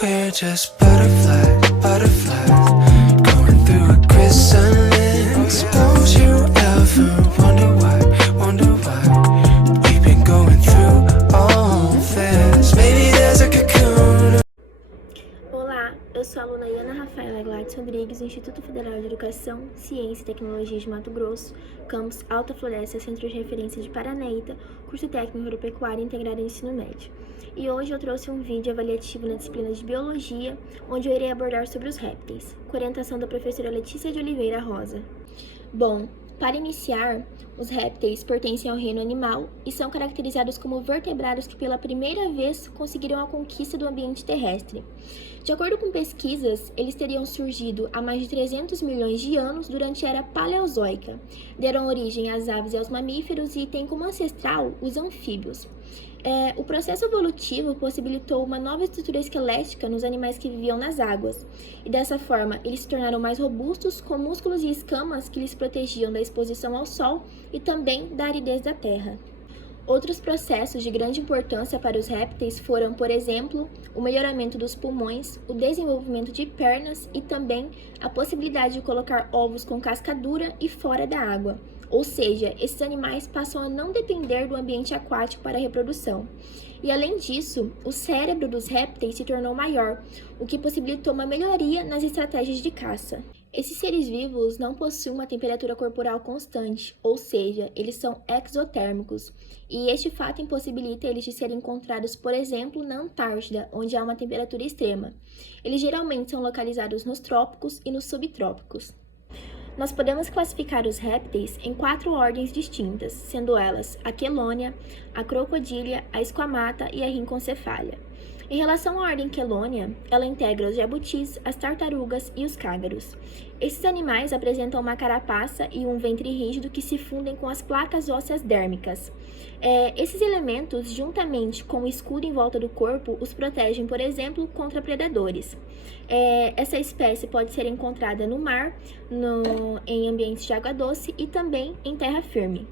We're just butterflies, butterflies, going through a chrysalis. Won't you ever wonder why we've been going through all this? Maybe there's a cocoon. Olá, eu sou a aluna Ana Rafaela Gladys Rodrigues, do Instituto Federal de Educação, Ciência e Tecnologia de Mato Grosso, campus Alta Floresta, Centro de Referência de Paranaíta, curso técnico agropecuária integrado em ensino médio. E hoje eu trouxe um vídeo avaliativo na disciplina de Biologia, onde eu irei abordar sobre os répteis, com orientação da professora Letícia de Oliveira Rosa. Bom, para iniciar, os répteis pertencem ao reino animal e são caracterizados como vertebrados que pela primeira vez conseguiram a conquista do ambiente terrestre. De acordo com pesquisas, eles teriam surgido há mais de 300 milhões de anos durante a Era Paleozoica. Deram origem às aves e aos mamíferos e têm como ancestral os anfíbios. O processo evolutivo possibilitou uma nova estrutura esquelética nos animais que viviam nas águas, e dessa forma eles se tornaram mais robustos, com músculos e escamas que lhes protegiam da exposição ao sol e também da aridez da terra. Outros processos de grande importância para os répteis foram, por exemplo, o melhoramento dos pulmões, o desenvolvimento de pernas e também a possibilidade de colocar ovos com casca dura e fora da água. Ou seja, esses animais passam a não depender do ambiente aquático para a reprodução. E além disso, o cérebro dos répteis se tornou maior, o que possibilitou uma melhoria nas estratégias de caça. Esses seres vivos não possuem uma temperatura corporal constante, ou seja, eles são exotérmicos, e este fato impossibilita eles de serem encontrados, por exemplo, na Antártida, onde há uma temperatura extrema. Eles geralmente são localizados nos trópicos e nos subtrópicos. Nós podemos classificar os répteis em 4 ordens distintas, sendo elas a quelônia, a crocodília, a esquamata e a rinconcefalia. Em relação à ordem quelônia, ela integra os jabutis, as tartarugas e os cágaros. Esses animais apresentam uma carapaça e um ventre rígido que se fundem com as placas ósseas dérmicas. Esses elementos, juntamente com o escudo em volta do corpo, os protegem, por exemplo, contra predadores. Essa espécie pode ser encontrada no mar, em ambientes de água doce e também em terra firme.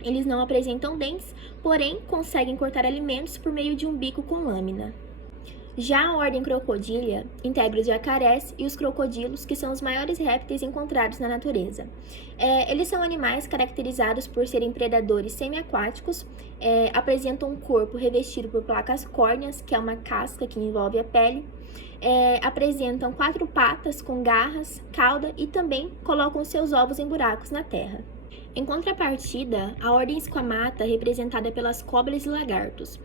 Eles não apresentam dentes, porém conseguem cortar alimentos por meio de um bico com lâmina. Já a ordem crocodília integra os jacarés e os crocodilos, que são os maiores répteis encontrados na natureza. Eles são animais caracterizados por serem predadores semiaquáticos, apresentam um corpo revestido por placas córneas, que é uma casca que envolve a pele, apresentam 4 patas com garras, cauda e também colocam seus ovos em buracos na terra. Em contrapartida, a ordem esquamata é representada pelas cobras e lagartos.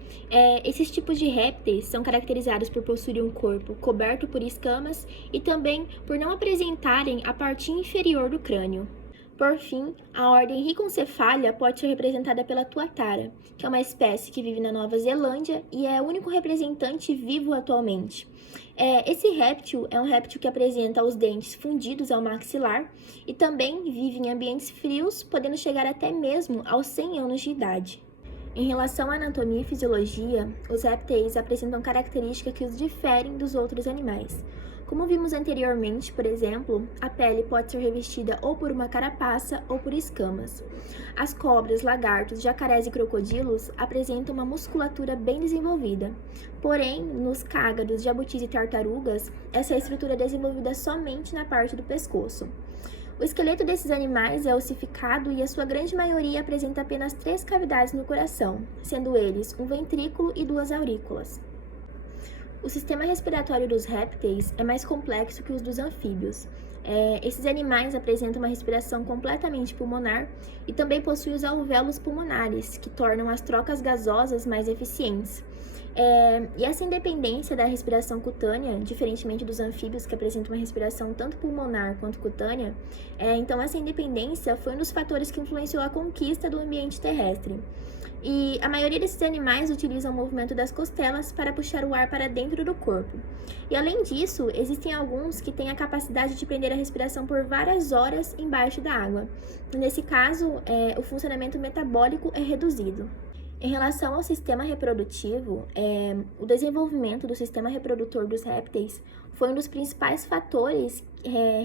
Esses tipos de répteis são caracterizados por possuírem um corpo coberto por escamas e também por não apresentarem a parte inferior do crânio. Por fim, a ordem rinconcefalia pode ser representada pela tuatara, que é uma espécie que vive na Nova Zelândia e é o único representante vivo atualmente. Esse réptil é um réptil que apresenta os dentes fundidos ao maxilar e também vive em ambientes frios, podendo chegar até mesmo aos 100 anos de idade. Em relação à anatomia e fisiologia, os répteis apresentam características que os diferem dos outros animais. Como vimos anteriormente, por exemplo, a pele pode ser revestida ou por uma carapaça ou por escamas. As cobras, lagartos, jacarés e crocodilos apresentam uma musculatura bem desenvolvida. Porém, nos cágados, jabutis e tartarugas, essa estrutura é desenvolvida somente na parte do pescoço. O esqueleto desses animais é ossificado e a sua grande maioria apresenta apenas 3 cavidades no coração, sendo eles um ventrículo e 2 aurículas. O sistema respiratório dos répteis é mais complexo que os dos anfíbios. Esses animais apresentam uma respiração completamente pulmonar e também possuem os alvéolos pulmonares, que tornam as trocas gasosas mais eficientes. E essa independência da respiração cutânea, diferentemente dos anfíbios que apresentam uma respiração tanto pulmonar quanto cutânea, então essa independência foi um dos fatores que influenciou a conquista do ambiente terrestre. E a maioria desses animais utilizam o movimento das costelas para puxar o ar para dentro do corpo. E além disso, existem alguns que têm a capacidade de prender a respiração por várias horas embaixo da água. Nesse caso, o funcionamento metabólico é reduzido. Em relação ao sistema reprodutivo, o desenvolvimento do sistema reprodutor dos répteis foi um dos principais fatores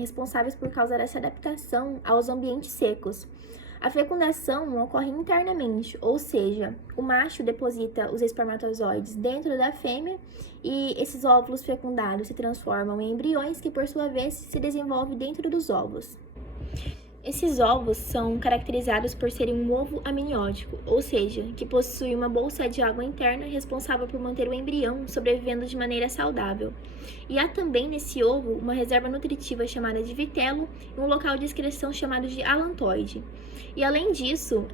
responsáveis por causar essa adaptação aos ambientes secos. A fecundação ocorre internamente, ou seja, o macho deposita os espermatozoides dentro da fêmea e esses óvulos fecundados se transformam em embriões que, por sua vez, se desenvolvem dentro dos ovos. Esses ovos são caracterizados por serem um ovo amniótico, ou seja, que possui uma bolsa de água interna responsável por manter o embrião sobrevivendo de maneira saudável. E há também nesse ovo uma reserva nutritiva chamada de vitelo e um local de excreção chamado de alantoide. E além disso,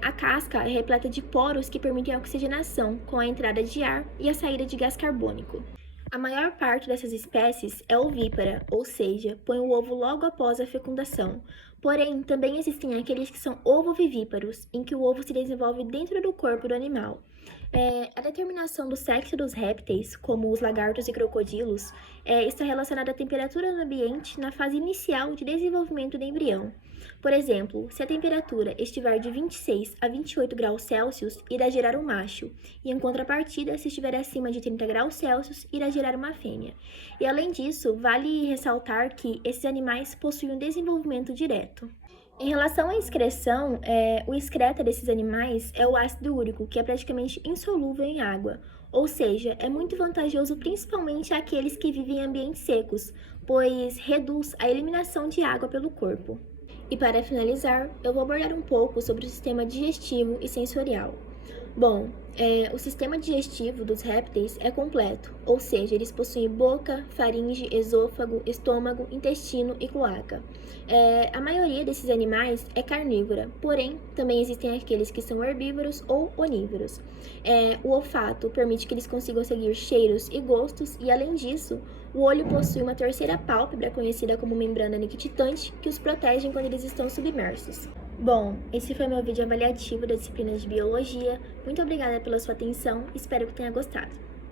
a casca é repleta de poros que permitem a oxigenação, com a entrada de ar e a saída de gás carbônico. A maior parte dessas espécies é ovípara, ou seja, põe o ovo logo após a fecundação. Porém, também existem aqueles que são ovovivíparos, em que o ovo se desenvolve dentro do corpo do animal. A determinação do sexo dos répteis, como os lagartos e crocodilos, está relacionada à temperatura do ambiente na fase inicial de desenvolvimento do embrião. Por exemplo, se a temperatura estiver de 26 a 28 graus Celsius, irá gerar um macho, e em contrapartida, se estiver acima de 30 graus Celsius, irá gerar uma fêmea. E além disso, vale ressaltar que esses animais possuem um desenvolvimento direto. Em relação à excreção, o excreta desses animais é o ácido úrico, que é praticamente insolúvel em água, ou seja, é muito vantajoso principalmente àqueles que vivem em ambientes secos, pois reduz a eliminação de água pelo corpo. E para finalizar, eu vou abordar um pouco sobre o sistema digestivo e sensorial. Bom, o sistema digestivo dos répteis é completo, ou seja, eles possuem boca, faringe, esôfago, estômago, intestino e cloaca. A maioria desses animais é carnívora, porém, também existem aqueles que são herbívoros ou onívoros. O olfato permite que eles consigam seguir cheiros e gostos, e além disso, o olho possui uma terceira pálpebra, conhecida como membrana nictitante, que os protege quando eles estão submersos. Bom, esse foi meu vídeo avaliativo da disciplina de Biologia. Muito obrigada pela sua atenção, espero que tenha gostado.